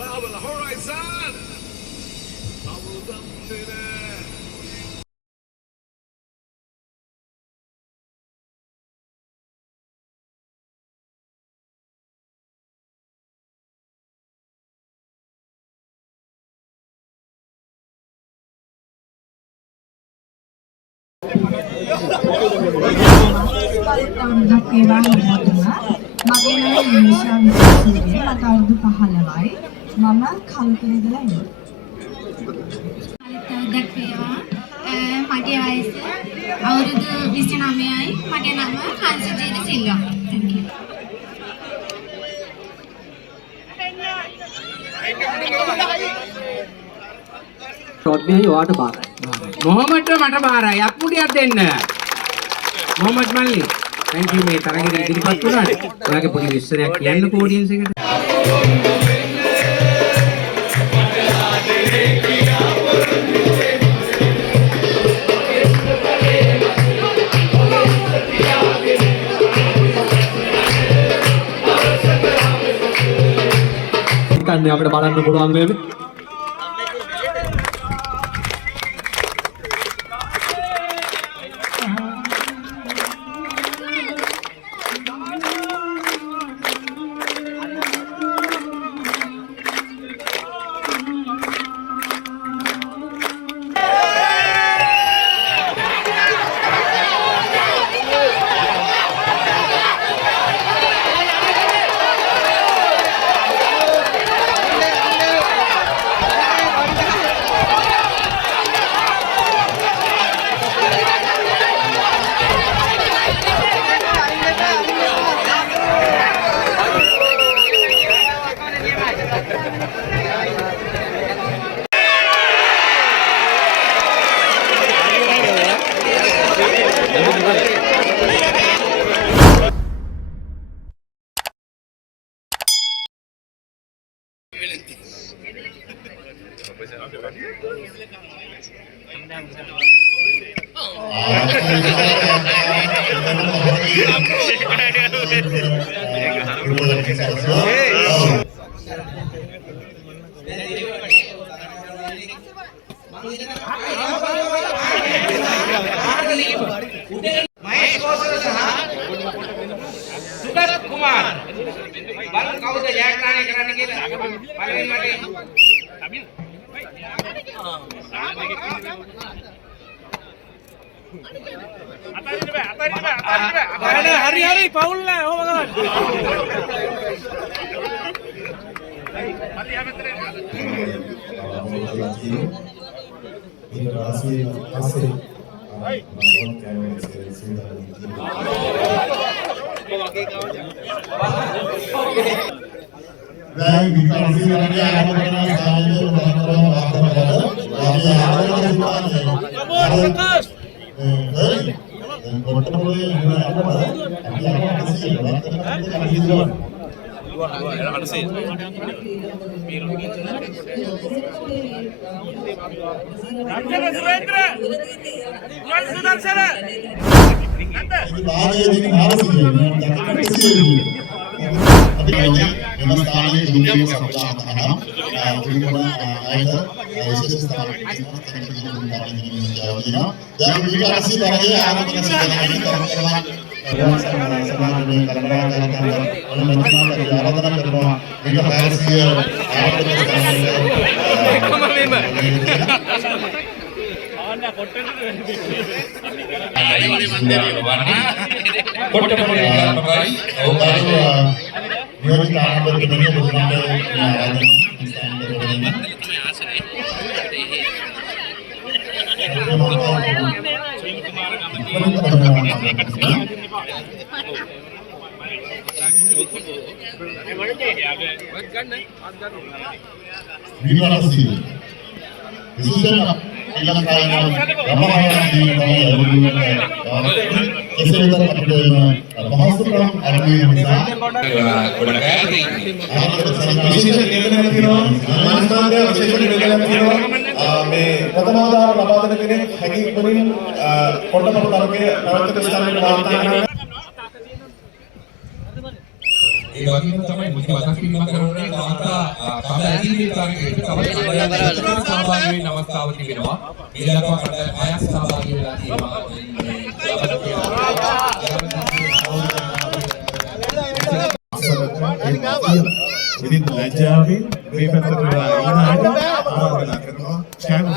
Bawal Horizon. Bawal Damdine. මගේ නම නිෂා විජේසූරිය. මට අවුරුදු 15යි. මම කලුතර ඉඳලා ඉන්නේ. අවුරුද්දක් වේවා. මගේ වයස අවුරුදු 29යි. මගේ නම හංසජීත සිල්වා. Thank you. රොඩ්නේ ඔයාට බාරයි. මොහොමඩ්ට මට බාරයි. අත්මුඩියක් දෙන්න. මොහොමඩ් මල්ලි. Thank you මේ තරගෙට ඉදිරිපත් වුණාට. ඔයාගේ පොඩි විස්තරයක් කියන්න ඔඩියන්ස් එකට. කන්නේ අපිට බලන්න පුළුවන් වේවි. hari Paul lah, oh my God. ඒ වගේම තමයි මුලින්ම මතක් කිරීමක් කරන්නේ කාන්තා කාම ඇදීමේ තරගයට තව කණ්ඩායමක් සහභාගී වෙන්න අවස්ථාව තිබෙනවා. මේ දක්වා කණ්ඩායම් 6ක් සහභාගී වෙලා තියෙනවා. ඉතින් ලැජ්ජාවෙන් මේ පැත්තට වෙලා ඉන්නහට ආරාධනා කරනවා channel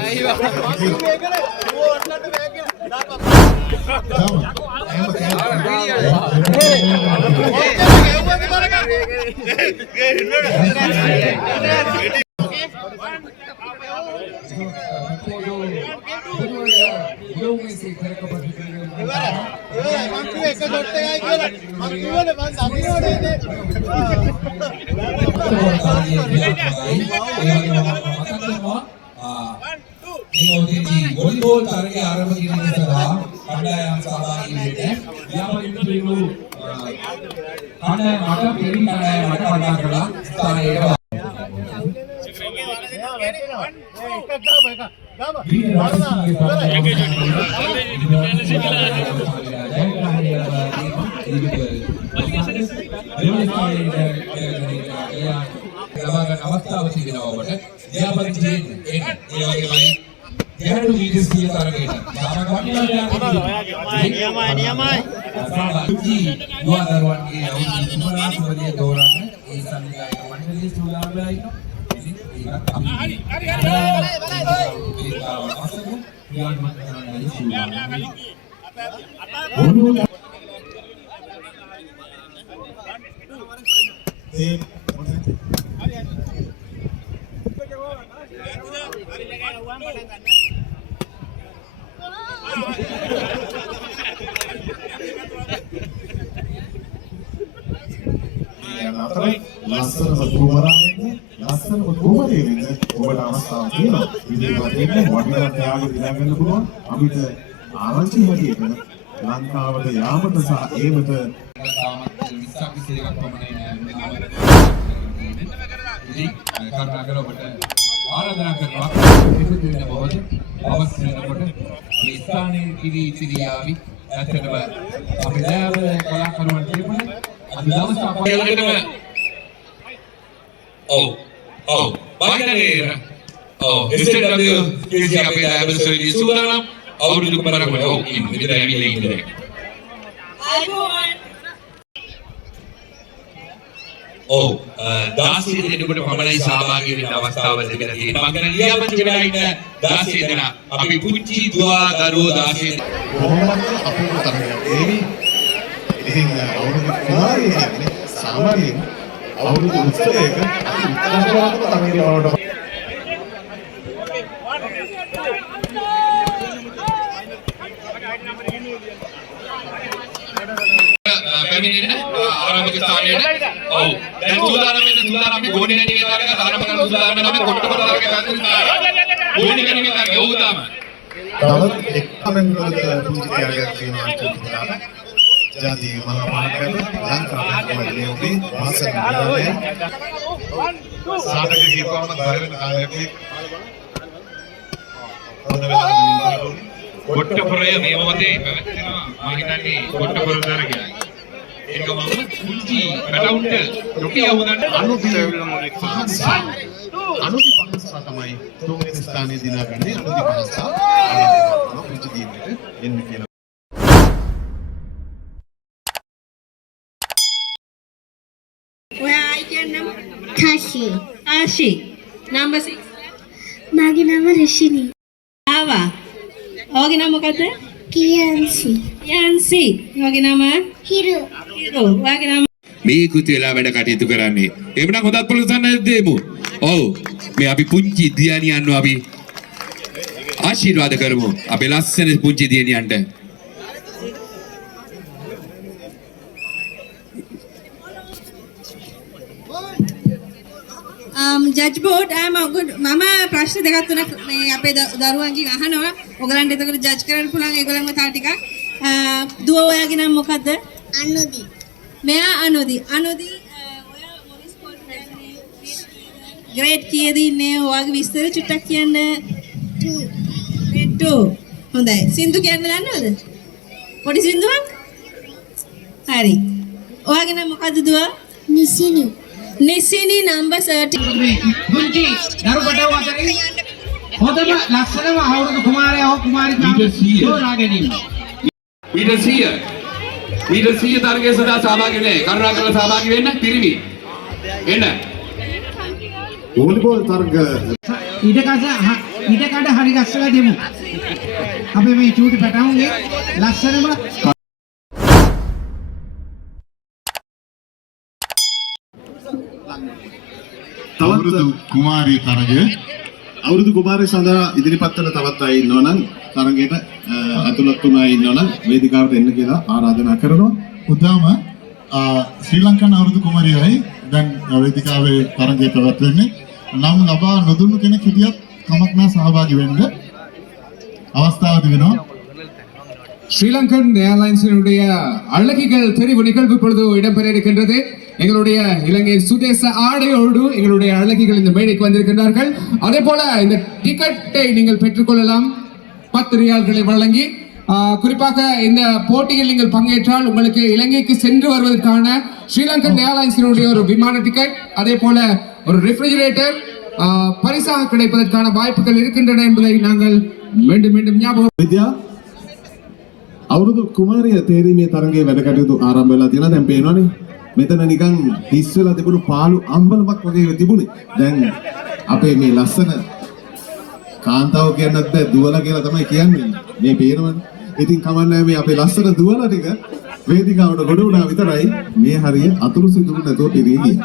වොලිබෝල් තරගය ආරම්භ කිරීම සඳහා කණ්ඩායම් සහභාගී වෙන්න ව්‍යාපාරිකයෝ කණ්ඩායමට පිරිමි කණ්ඩායමට වඩා කළා ස්ථානයට අවස්ථාව තිබෙනවා ඔබට ව්‍යාපාරිකයන් එන්න ඒ වගේමයි ගැහැණු වීඩියෝස් කියන තරගයට නියමයි දුවදරුවන්ගේ අවුරුදු කුමරාසුවලිය දෝරන්න ඒ සංවිධායක මණ්ඩලයේ සූදානම් වෙලා ඉන්නවා. ඉතින් ඒකත් අපි ක්‍රියාත්මක කරන්නයි සූදානම් ලස්සනම කුමරාවෙන්න ලස්සනම කුමරිය වෙන්න ඔබට අවස්ථාවක් තියෙනවා. ඉදිරියට එන්න වටිනා ත්‍යාග දිනා ගන්න පුළුවන්. අපිට ආරංචි හැටියට ලංකාවට යාමට සහ ඒවට තාමත් 20ක් 21ක් පමණ ඉතින් කරුණාකර ඔබට ආරාධනා කරනවා එකතු වෙන්න බවද අවශ්‍ය වෙනකොට මේ ස්ථානයේ ඉතිරියාවි ඇත්තටම අපි දැව කලාකරුවන් කියපුනේ අද දවස් අපලකටම බාහිරේ SW KC අපේ ලැබෙසෙයි සූදානම් අවුරුදු කුමරකට ඉන්න විතර ඇවිල්ලා ඉන්නේ. දාසිය දෙනෙකුට පමණයි සහභාගී වෙන්න අවස්ථාව ලැබිලා තියෙනවා. මම කියන ලියාපදිංචි වෙලා ඉන්න දාසිය දෙනා අපි පුංචි දුවා දරුවෝ දාසිය කොහොමද අපේ තරගයක් එවි. ඉතින් අවුරුදු කුමාරිය කියන්නේ සාමාන්‍යයෙන් අවුරුදු උත්සවයක උත්සාහවත් තරගයක් වලට පැමිණෙන්න ආරම්භක ස්ථානයේ දැන් සූදානම් අපි ගෝණි නැණියේ තරග ආරම්භ කරන සූදානම් වෙන අපි කොට්ටපොළ තරගය ගන්න ගෝණි නැණියේ තරගය උදාම තවත් එක් කමෙන්ට් වලට පුංචි ත්‍යාගයක් තියෙනවා කියලා. ජාතිය මහා පාඨකයන් ලංකාවේ කොළඹේ වාසන විද්‍යාලයේ සාධක කියපුවම බර වෙන කාලයක කොට්ටපොළය මේ මොහොතේ පැවැත්වෙනවා. මම හිතන්නේ කොට්ටපොළ තරගය. ඒකම පුංචි බඩවුන්ට ලොකේ අවුදන්න අනුති පහස්සා තමයි තුන්වෙනි ස්ථානයේ දිනාගන්නේ. අනුති පහස්සා පුංචි දිනේට එන්න කියලා. Tashi. Ashi. Number 6. මගේ නම රිෂිනි. Ava. ඔයාගේ නම මොකද? කියන්සි. Yansi. ඔයාගේ නම? හිරු. හිරු. ඔයාගේ නම? මේ කෘති වෙලා වැඩ කටයුතු කරන්නේ. එහෙමනම් හොඳත් පුළුවන් දෙමු. ඔව්. මේ අපි පුංචි දියණියන්ව අපි ආශිර්වාද කරමු. අපේ ලස්සන පුංචි දියණියන්ට. Judge board මම ප්‍රශ්න දෙකක් තුනක් මේ අපේ දරුවන්ගෙන් අහනවා. ඔයගලන්ට එතකොට ජජ් කරන්න පුළුවන් ඒගොල්ලන්ව තා ටිකක්. දුව ඔයාගේ නම මොකද්ද? අනුදි. මෙයා අනුදි. අනුදි ඔයා මොන ස්කෝල් කරන්නේ? ග්‍රේඩ් කීයද ඉන්නේ? ඔයාගේ විස්තර චුට්ටක් කියන්න. 2. ග්‍රේඩ් 2. හොඳයි. සින්දු කියන්න දන්නවද? පොඩි සින්දුවක්? හරි. ඔයාගේ නම මොකද්ද දුව? Nisini. Nisini number 30. පුංචි දරු කොටව අතරින් හොඳම ලස්සනම අවුරුදු කුමාරයා හෝ කුමාරිකාව තෝරා ගැනීම. ඊට 100 තරගයේ සදා සහභාගී වෙන්නේ. කරුණාකරලා සහභාගී වෙන්න පිරිමි. එන්න. වෝලිබෝල් තරග ඉඩකඩ හරි ගස්සලා දෙමු. අපි මේ චූටි පැටවුන්ගේ ලස්සනම අවුරුදු කුමාරී තරගය අවුරුදු කුමාරය සඳහා ඉදිරිපත් වෙන තවත් අය ඉන්නවනම් තරගයට ඇතුළත් වුණ අය ඉන්නවනම් වේදිකාවට එන්න කියලා ආරාධනා කරනවා. උදාම ශ්‍රී ලංකන් අවුරුදු කුමාරියයි දැන් වේදිකාවේ තරගය පැවැත්වෙන්නේ. නම් ලබා නොදුන්නු කෙනෙක් හිටියත් කමක් නැහැ සහභාගී වෙන්න අවස්ථාව තිබෙනවා. ஸ்ரீலங்கன் ஏர்லைன்ஸினுடைய அழகிகள் தெரிவு நிகழ்வு பொழுது இடம்பெற இருக்கின்றது. எங்களுடைய இலங்கை சுதேச ஆடையோடு எங்களுடைய அழகிகள் இந்த மேடைக்கு வந்திருக்கின்றார்கள். அதே போல இந்த டிக்கெட்டை நீங்கள் பெற்றுக்கொள்ளலாம் 10 ரியால்களை வழங்கி. குறிப்பாக இந்த போட்டியில் நீங்கள் பங்கேற்றால் உங்களுக்கு இலங்கைக்கு சென்று வருவதற்கான ஸ்ரீலங்கன் ஏர்லைன்ஸினுடைய ஒரு விமான டிக்கெட், அதே போல ஒரு ரெஃப்ரிஜரேட்டர் பரிசாக கிடைப்பதற்கான வாய்ப்புகள் இருக்கின்றன என்பதை நாங்கள் மீண்டும் மீண்டும் ஞாபகம். විද්‍යා අවුරුදු කුමාරිය තේරීමේ තරගයේ වැඩ කටයුතු ආරම්භ වෙලා තියෙනවා. දැන් පේනවනේ මෙතන නිකන් හිස් වෙලා තිබුණු පාළු අම්බලමක් වගේ තිබුණේ. දැන් අපේ මේ ලස්සන කාන්තාව කියන්නත් බෑ දුවලා කියලා තමයි කියන්නේ. මේ පේනවනේ. ඉතින් කමන්නේ මේ අපේ ලස්සන දුවලා ටික වේදිකාවට ගොඩ වුණා විතරයි මේ හරිය අතුරු සිදුරු නැතුව පිරී ගියේ.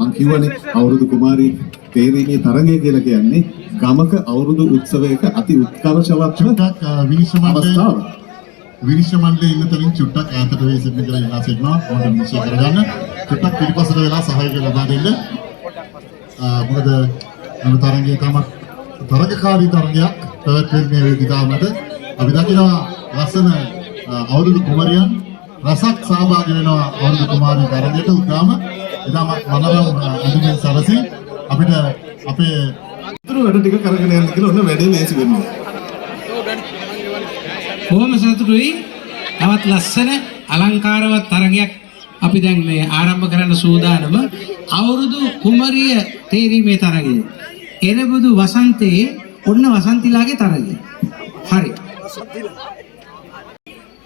මං කියවනේ අවුරුදු කුමාරී තේරීමේ තරගය කියලා කියන්නේ ගමක අවුරුදු උත්සවයක අති උත්කර්ෂවත් විනිශ්චය මණ්ඩලයේ ඉන්න තරින් චුට්ටක් ඈතට වෙයි සිටින කියලා ඉල්ලා සිටිනවා. මොකද විනිශ්චය කරගන්න චුට්ටක් පිටිපසට වෙලා සහායක ලබා දෙන්න. මොකද මේ තරගයේ තම තරගකාරී තරගයක් පැවැත්වෙන්නේ වේදිකාව මත. අපි දකිනවා ලස්සන අවුරුදු කුමාරියන් රසක් සහභාගී වෙනවා අවුරුදු කුමාරී තරගයට. උදාම එදාම මනරම් අඳුමින් සරසි අපිට අපේ අතුරු වැඩ ටික කරගෙන යන්න කියලා ඔන්න වැඩේ ලේසි වෙනවා. බොහොම සතුටුයි. තවත් ලස්සන අලංකාරවත් තරගයක් අපි දැන් මේ ආරම්භ කරන්න සූදානම. අවුරුදු කුමරිය තේරීමේ තරගය. එළබුදු වසන්තයේ ඔන්න වසන්තිලාගේ තරගය. හරි.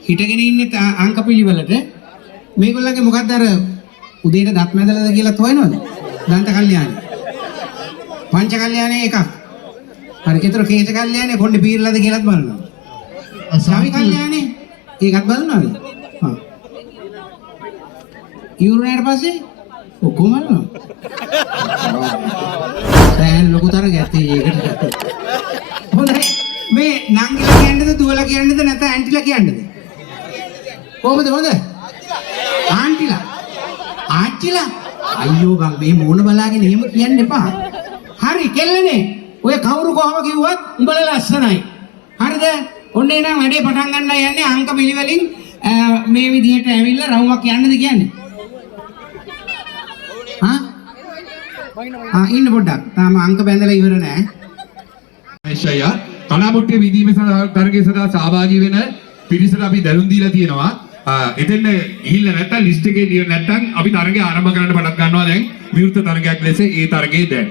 හිටගෙන ඉන්නේ අංක පිළිවෙලට. මේගොල්ලන්ගේ මොකක්ද අර උදේට දත් මැදලාද කියලා තෝයනවද? දන්ත කල්යාණි. පංච කල්යාණි එකක්. හරි. ඒතර කේශ කල්යාණි කොණ්ඩේ පීරලාද කියලාත් බලනවා. සවි කල්යාණි ඒකත් බලනවද? හා. ඉවරනට පස්සේ ඔක්කොම බලනවා. දැන් ලොකු තරගයක් තියෙන්නේ ඒකට. හොඳයි. මේ නංගිලා කියන්නේද දුවලා කියන්නේද නැත්නම් ඇන්ටිලා කියන්නේද? කොහොමද හොඳ? ආන්ටිලා. ආච්චිලා. අයියෝ බං මේ මූණ බලාගෙන එහෙම කියන්න එපා. හරි කෙල්ලනේ. ඔය කවුරු කොහම කිව්වත් උඹලා ලස්සනයි. හරිද? ඔන්නේ නම් වැඩේ පටන් ගන්න යන්නේ අංක පිළිවෙලින් මේ විදිහට ඇවිල්ලා රවුමක් යන්නද කියන්නේ? ඉන්න පොඩ්ඩක්. තාම අංක බැඳලා ඉවර නෑ. ආයෂය කලාමුට්ටිය විදීමේ තරගයේ සදා සහභාගී වෙන පිරිසට අපි දැනුම් දීලා තියෙනවා. එතෙන් ගිහිල්ලා නැත්තම් ලිස්ට් එකේ නිය නැත්තම් අපි තරගය ආරම්භ කරන්න පටන් ගන්නවා දැන් විවෘත තරගයක් ලෙස ඒ තරගයේ දැන්.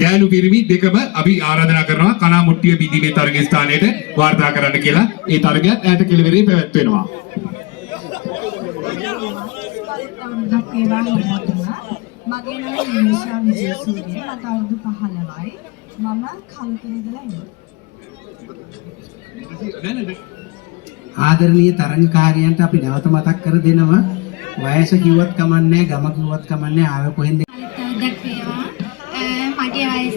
ගෑනු පිරිමි දෙකම අපි ආරාධනා කරනවා කලාමුට්ටිය විදීමේ තරගයේ ස්ථානයට වාර්තා කරන්න කියලා. ඒ තරගයත් ඈත කෙළවරේ පැවැත්වෙනවා. මගේ නම නිෂා විජේසූරිය. මට අවුරුදු 15යි. මම කලුතර ඉඳලා ඉන්නේ. ආදරණීය තරඟකාරයන්ට අපි නැවත මතක් කර දෙනවා වයස කිව්වත් කමන්නේ ගම කිව්වත් කමන්නේ ආව කොහෙන්ද දක්වේවා. මගේ වයස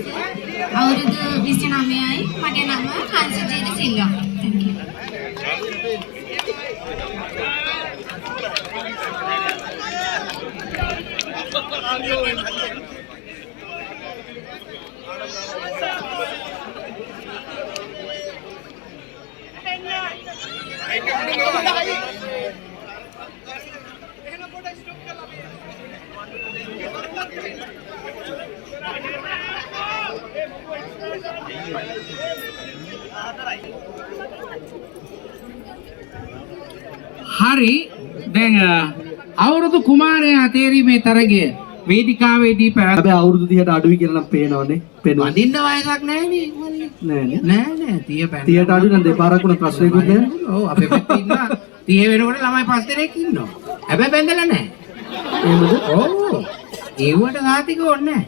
අවුරුදු 29යි. මගේ නම හංසජීත සිල්වා. Thank you. හරි දැන් අවුරුදු කුමාරයා තේරීමේ තරගය වේදිකාවේදී පැවැත් හැබැයි අවුරුදු 30ට අඩුයි කියලා නම් පේනවනේ. පේනවා. වඳින්න වයසක් නැහැනේ. නෑනේ. නෑ 30 පැන. 30ට අඩු නම් දෙපාරක් වුණ ප්‍රශ්නයකුත් නෑ. ඔව් අපේ පැත්තේ ඉන්නවා 30 වෙනකොට ළමයි 5 දෙනෙක් ඉන්නවා. හැබැයි බැඳලා නැහැ. එහෙමද? ඔව්. ඒවට සාතික ඕනේ නැහැ.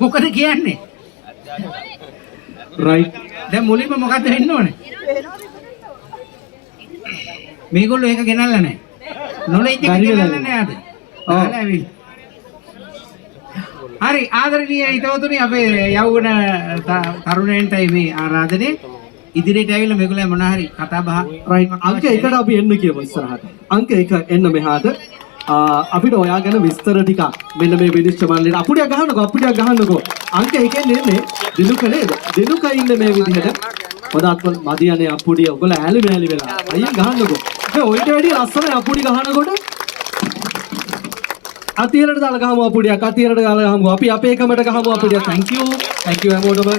මොකද කියන්නේ? රයිට්. දැන් මුලින්ම මොකද්ද වෙන්න ඕනේ? මේගොල්ලෝ ඒක ගෙනල්ලා නැහැ. නොලෙජ් එක ගෙනල්ලා නැහැ අද. හරි ආදරණීය හිතවතුනි අපේ යෞවන තරුණයන්ටයි මේ ආරාධනේ ඉදිරියට ඇවිල්ලා මේගොල්ලෝ මොන හරි කතා බහ රයිට්. අංක 1ට අපි එන්න කියමු ඉස්සරහට. අංක 1 එන්න මෙහාට. අපිට ඔයා ගැන විස්තර ටිකක් මෙන්න මේ විනිශ්චය මණ්ඩලයට අපුඩියක් ගහන්නකෝ. අංක 1 එන්නේ දිනුක නේද? දිනුක ඉන්න මේ විදිහට. පොදාත් මදියනේ අපුඩිය. ඔයගොල්ලෝ ඈලි මෑලි වෙලා. අයියෙන් ගහන්නකෝ. ඒ ඔයිට වැඩි ලස්සන අපුඩි ගහනකොට අතියරට දාලා ගහමු අපුඩියක්. අතියරට දාලා ගහමු. අපි අපේ එකමට ගහමු අපුඩියක්. thank you හැමෝටම.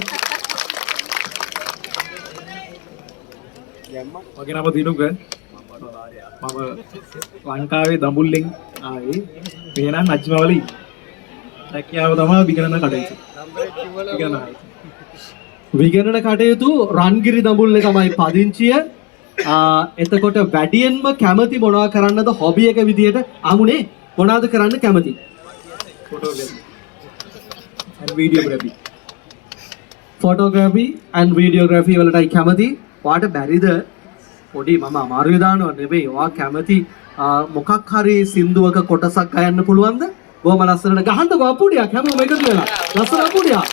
මගේ නම දිනුක. මම ලංකාවේ දඹුල්ලෙන් ආවේ. මෙහෙනම් අජ්මවලි. රැකියාව තමයි විගණන කටයුතු. විගණන කටයුතු රන්ගිරි දඹුල්ලේ තමයි පදිංචිය. එතකොට වැඩියෙන්ම කැමති මොනවා කරන්නද හොබි එක විදියට අමුනේ මොනවාද කරන්න කැමති? ෆොටෝග්‍රැෆි and videography වලටයි කැමති. ඔයාට බැරිද පොඩි මම අමාරුවේ දානව නෙවෙයි. ඔයා කැමති මොකක් හරි සින්දුවක කොටසක් ගයන්න පුළුවන්ද? බොහොම ලස්සනට ගහන්නකෝ අපුඩියක් හැමෝම එකතු වෙලා. ලස්සන අපුඩියක්.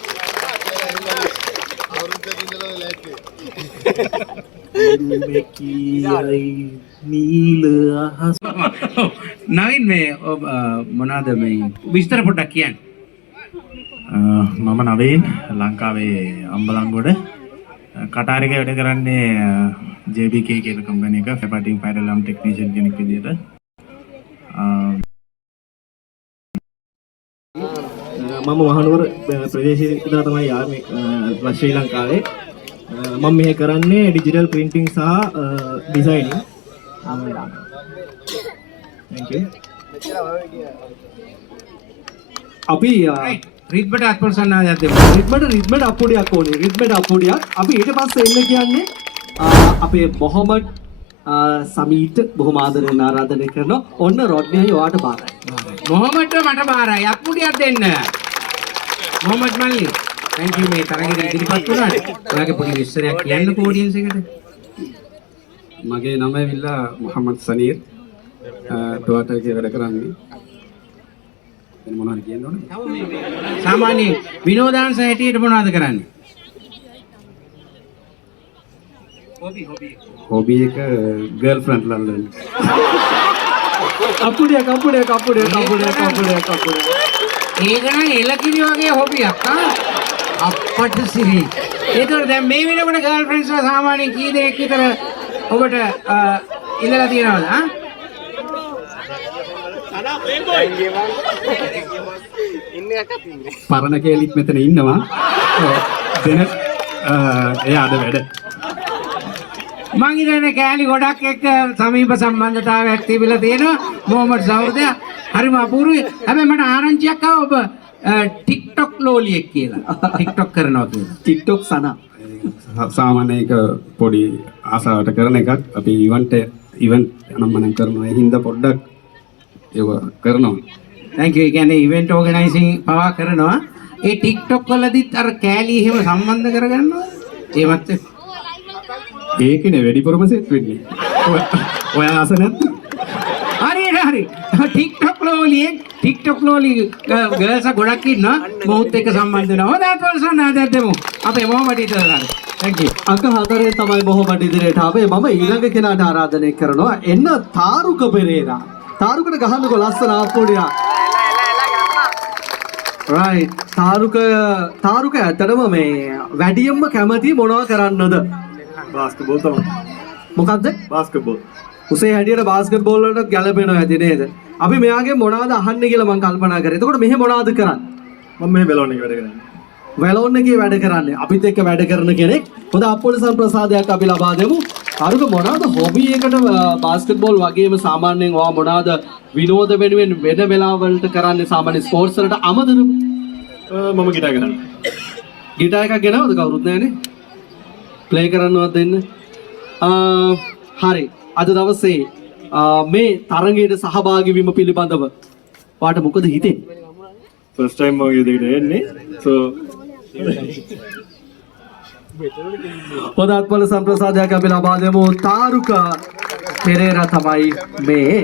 නීල අහස නවීන් මේ මොනවාද මේ විස්තර පොඩ්ඩක් කියන්න. මම නවීන් ලංකාවේ අම්බලන්ගොඩ කටාරික වැඩ කරන්නේ JBK කියන කම්පැනි එක ෆැබටින් ෆයර් ඇලාම් ටෙක්නීෂියන් කෙනෙක් විදියට. මම මහනුවර ප්‍රදේශයේ ඉඳලා තමයි ආවේ ශ්‍රී ලංකාවේ. මම මෙහෙ කරන්නේ ඩිජිටල් ප්‍රින්ටිං සහ ඩිසයිනින්. thank you. අපි රිද්මට අත්පොල්සන්නාදයක් දෙමු. රිද්මට අපුඩියක් ඕනේ. රිද්මට අපුඩියක්. අපි ඊට පස්සේ එන්න කියන්නේ අපේ මොහමඩ් සමීට බොහොම ආදරෙන් ආරාධනය කරනවා. ඔන්න රොඩ්නියයි ඔයාට බාරයි. මොහොමඩ්ට මට බාරයි. අපුඩියක් දෙන්න. මොහොමඩ් මල්ලි. thank you මේ තරගෙට ඉදිරිපත් වුණාට. ඔයාගේ පොඩි විස්තරයක් කියන්න ඔඩියන්ස් එකට. මගේ නම ඇවිල්ලා මොහමඩ් සනීර්. ටොයෝටා වැඩ කරන්නේ. එන මොනවද කියන්න ඕනේ? සාමාන්‍ය විනෝදාංශ හැටියට මොනවද කරන්නේ? හොබි එක ගර්ල්ෆ්‍රෙන්ඩ් ලල්ලන. අපුඩියක්. ඒක නම් එලකිරි වගේ හොබියක් අප්පට සිරි. ඒතකොට දැන් මේ වෙනකොට ගර්ල්ෆ්‍රෙන්ඩ්ස්ලා සාමාන්‍යයෙන් කී දෙනෙක් විතර ඔබට ඉඳලා තියෙනවද? පරණ කේලිත් මෙතන ඉන්නවා. දෙන එයාද වැඩ. මං ඉන්නේ කෑලි ගොඩක් එක්ක සමීප සම්බන්ධතාවයක් තිබිලා තියෙනවා. මොහමඩ් සෞර්දය හරිම අපූර්වයි. හැබැයි මට ආරංචියක් ආවා ඔබ TikTok ලෝලියෙක් කියලා. TikTok කරනවා කියලා. TikTok සනා. සාමාන්‍ය එක පොඩි ආසාවට කරන එකක්. අපි ඉවෙන්ට් නම් මනම් කරනවා. ඒ හින්දා පොඩ්ඩක් ඒක කරනවා. thank you. ඒ කියන්නේ ඉවෙන්ට් ඕගනයිසිං පවා කරනවා. ඒ TikTok වලදීත් අර කෑලි එහෙම සම්බන්ධ කරගන්නවා. ඒවත් ඒකනේ වැඩිපුරම සෙට් වෙන්නේ. ඔය ආස නැත්නම් හරි. TikTok ලෝලි ගර්ල්ස් ගොඩක් ඉන්නවා. මොහොත් එක්ක සම්බන්ධ වෙනවා. හොඳට වල්සන්නාදයක් දෙමු. අපේ මොහමඩ් ඉතලාට. thank you. අංක 4 තමයි මොහමඩ් ඉදිරියට ආවේ. මම ඊළඟ කෙනාට ආරාධනය කරනවා. එන්න තාරුක පෙරේරා. තාරුකට ගහන්නකෝ ලස්සන අපුඩියක්. right. තාරුක ඇත්තටම මේ වැඩියෙන්ම කැමති මොනවා කරන්නද? බාස්කට්බෝල් තමයි. මොකද්ද? බාස්කට්බෝල්. උසේ හැටියට බාස්කට්බෝල් වලට ගැලපෙනවා ඇති නේද? අපි මෙයාගේ මොනවද අහන්නේ කියලා මම කල්පනා කරේ. එතකොට මෙහෙ මොනවද කරන්නේ? මම මේ වෙලෝන් එකේ වැඩ කරන්නේ. වෙලෝන් එකේ වැඩ කරන්නේ. අපිත් එක්ක වැඩ කරන කෙනෙක්. හොඳ අපොල සම්ප්‍රසාදයක් අපි ලබා දෙමු. අරුක මොනවාද හොබි එකට බාස්කට්බෝල් වගේම සාමාන්‍යයෙන් ඔයා මොනවාද විනෝද වෙනුවෙන් වෙන වෙලාවලට කරන්නේ සාමාන්‍ය ස්පෝර්ට්ස් වලට අමතරව? මම ගිටාර් ගහනවා. ගිටාර් එකක් ගෙනවද කවුරුත් නැහනේ? ප්ලේ කරන්නවත් දෙන්න. හරි. අද දවසේ මේ තරගයට සහභාගී වීම පිළිබඳව ඔයාට මොකද හිතෙන්නේ? ෆස්ට් ටයිම් මම දෙකට එන්නේ. සෝ පොද අත්පල සම්ප්‍රසාදයක් අපි ලබා දෙමු. තාරුක පෙරේරා තමයි මේ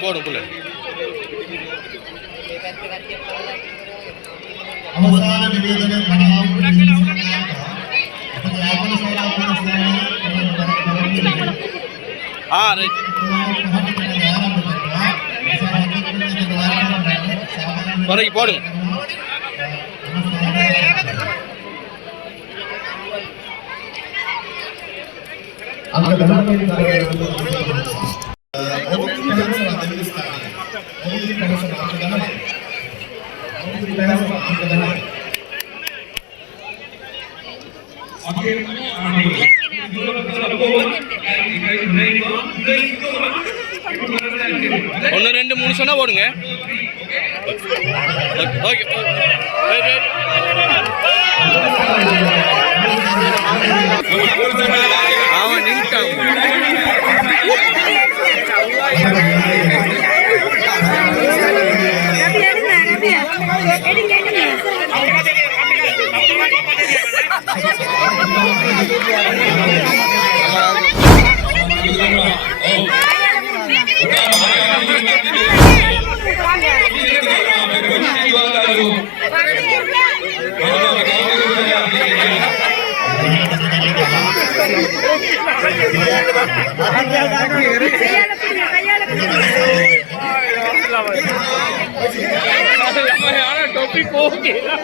போடுங்க புள்ள අවසාන නිවේදනය කරනවා අපේ ආයතන සභාවේ வரைக்கும் போடுங்க ஒன்று ரெண்டு மூணு சொன்னா போடுங்க ஓகே அவன் நின்ட்டான் टॉपिक हो गया